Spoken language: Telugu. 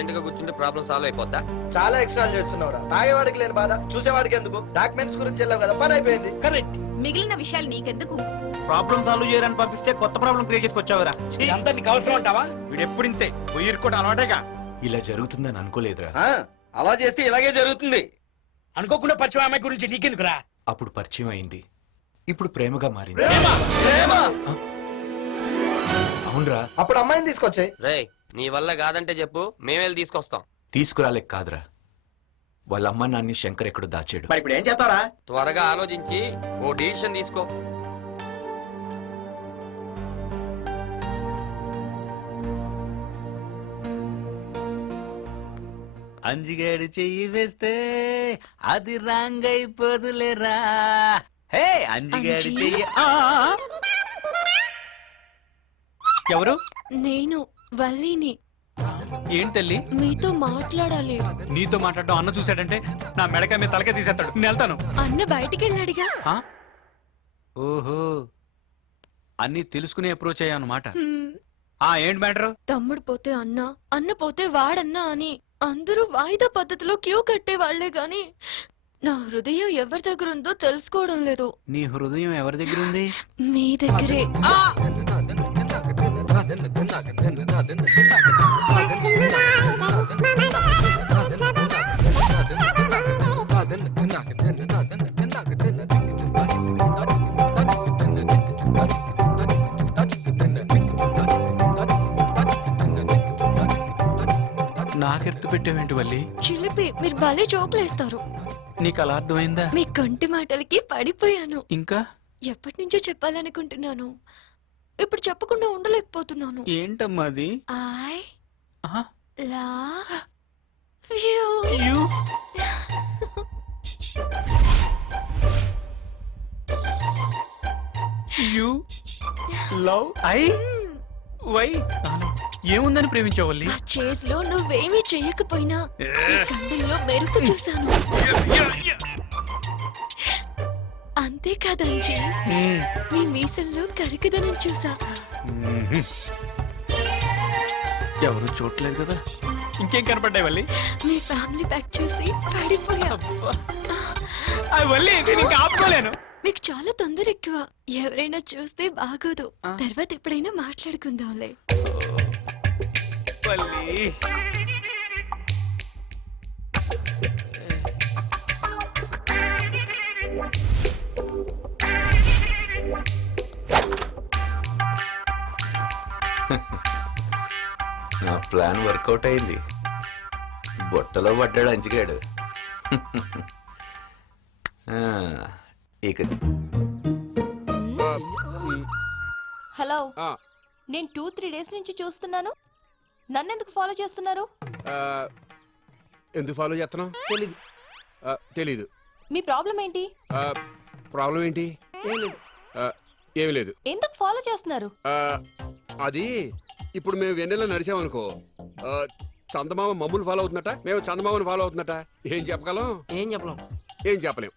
సైలెంట్ గా కూర్చుంటే ప్రాబ్లం సాల్వ్ అయిపోద్దా? చాలా ఎక్స్ట్రా చేస్తున్నావురా. తాగేవాడికి లేని బాధ చూసేవాడికి ఎందుకు? డాక్యుమెంట్స్ గురించి వెళ్ళావు కదా, పని అయిపోయింది. కరెక్ట్. మిగిలిన విషయాలు నీకెందుకు? ప్రాబ్లం సాల్వ్ చేయడానికి పంపిస్తే కొత్త ప్రాబ్లం క్రియేట్ చేసుకొచ్చావురా. అంతా నీకు అవసరం అంటావా? వీడు ఎప్పుడు ఇంతే పొయ్యి కూడా అలవాటేగా. ఇలా జరుగుతుందని అనుకోలేదురా. అలా చేస్తే ఇలాగే జరుగుతుంది. అనుకోకుండా పరిచయం అమ్మాయి గురించి నీకెందుకురా? అప్పుడు పరిచయం అయింది, ఇప్పుడు ప్రేమగా మారింది. అవునరా. అప్పుడు అమ్మాయిని తీసుకొచ్చాయి. రేయ్, నీ వల్ల కాదంటే చెప్పు, మేమేళ్ళి తీసుకొస్తాం. తీసుకురాలేక కాదురా, వాళ్ళ అమ్మ నాన్ని శంకర్ ఎక్కడో దాచాడు. మరి ఇప్పుడు ఏం చేస్తావరా? త్వరగా ఆలోచించి ఓ డిసిషన్ తీసుకో. అంజిగాడు చెయ్యి వేస్తే అది రాంగ్ అయిపోదులేరా. హే అంజిగాడు అంజి? చెయ్యి. ఎవరు? నేను వల్లిని. ఏంటి తల్లి? మీతో మాట్లాడాలి. నీతో మాట్లాడడం అన్న చూశాడంటే నా మెడకాయ మీద తలకే తీసేస్తాడు. నేను వెళ్తాను. అన్న బయటికి వెళ్ళాడుగా. ఓహో, అన్ని తెలుసుకునే అప్రోచ్ అయ్యా అన్నమాట. ఏంటి మ్యాటర్? తమ్ముడు పోతే అన్న, అన్న పోతే వాడన్నా అని అందరూ వాయిదా పద్ధతిలో క్యూ కట్టే వాళ్లే గాని నా హృదయం ఎవరి దగ్గర ఉందో తెలుసుకోవడం లేదు. నీ హృదయం ఎవరి దగ్గర ఉంది? మీ దగ్గరే. నాకెత్తు పెట్టావేంటి వల్లి? చిలిపి, మీరు భలే జోకులేస్తారు. నీకు అలా అర్థమైందా? మీ కంటి మాటలకి పడిపోయాను. ఇంకా ఎప్పటి నుంచో చెప్పాలనుకుంటున్నాను, ఇప్పుడు చెప్పకుండా ఉండలేకపోతున్నాను. ఏంటమ్మా అది? ఐ ఆహా. Love you. You? You love I? Why? ఏముందని ప్రేమించావు వల్లి? ఆ చేజ్ లో నువ్వేమీ చెయ్యకపోయినా నీ కళ్ళల్లో మెరుపు చూశాను. అంతేకాదంజీ, మీ మీసల్లో కరికదనం చూసా. ఎవరు చూడలేదు కదా, ఇంకేం కనపడ్డాయి వల్లి? మీ ఫ్యామిలీ ప్యాక్ చూసి పడిపోయా. వల్లి నేను ఆపుకోలేను. మీకు చాలా తొందర ఎక్కువ. ఎవరైనా చూస్తే బాగోదు. తర్వాత ఎప్పుడైనా మాట్లాడుకుందాంలే. వల్లి నా ప్లాన్ వర్కౌట్ అయింది. బొట్టలో పడ్డాడు అంజిగాడు. ఇక హలో, నేను 2-3 డేస్ నుంచి చూస్తున్నాను. నన్నెందుకు ఫాలో చేస్తున్నారు? ఎందుకు ఫాలో చేస్తున్నావు? తెలీదు. మీ ప్రాబ్లం ఏంటి? ప్రాబ్లం ఏంటి? ఏమి లేదు. ఎందుకు ఫాలో చేస్తున్నారు? అది ఇప్పుడు మేము వెన్నెల నడిచామనుకో, చందమామ మమ్మల్ని ఫాలో అవుతున్నట, మేము చందమామని ఫాలో అవుతున్నట. ఏం చెప్పగలం? ఏం చెప్పలేం. ఏం చెప్పలేం.